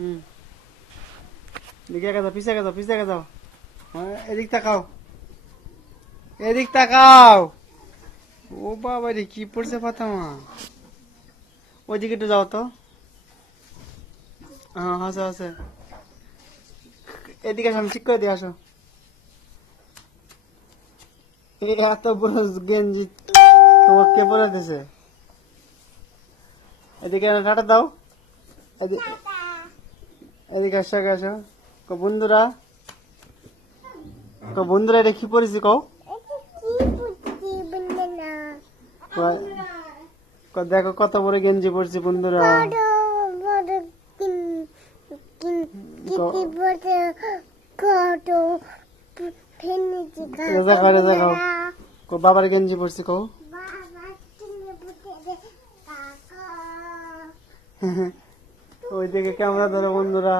হুম। দিকে যাও, পিছে যাও পিছে যাও। হ্যাঁ এদিক তাকাও। এদিক তাকাও। ও বাবা রে, কি পড়ছে ফাতামা? ওইদিকে একটু যাও তো। হ্যাঁ হাসো হাসো এদিকে আসো, আমি ঠিক করে দিয়ে আসো। এত বড় গেঞ্জি তোমার কে পরে দিছে এদিকে টাটা দাও। এদি- এদিকে আসো আগে আসো। কো বন্ধুরা কো বন্ধুরা এটা কি পরেছি কও? দেখো কত বড় গেঞ্জি পরছি বন্ধুরা। খাও, কো বাবার গেঞ্জি পরছি কও? ওইদিকে ক্যামেরা ধরো বন্ধুরা।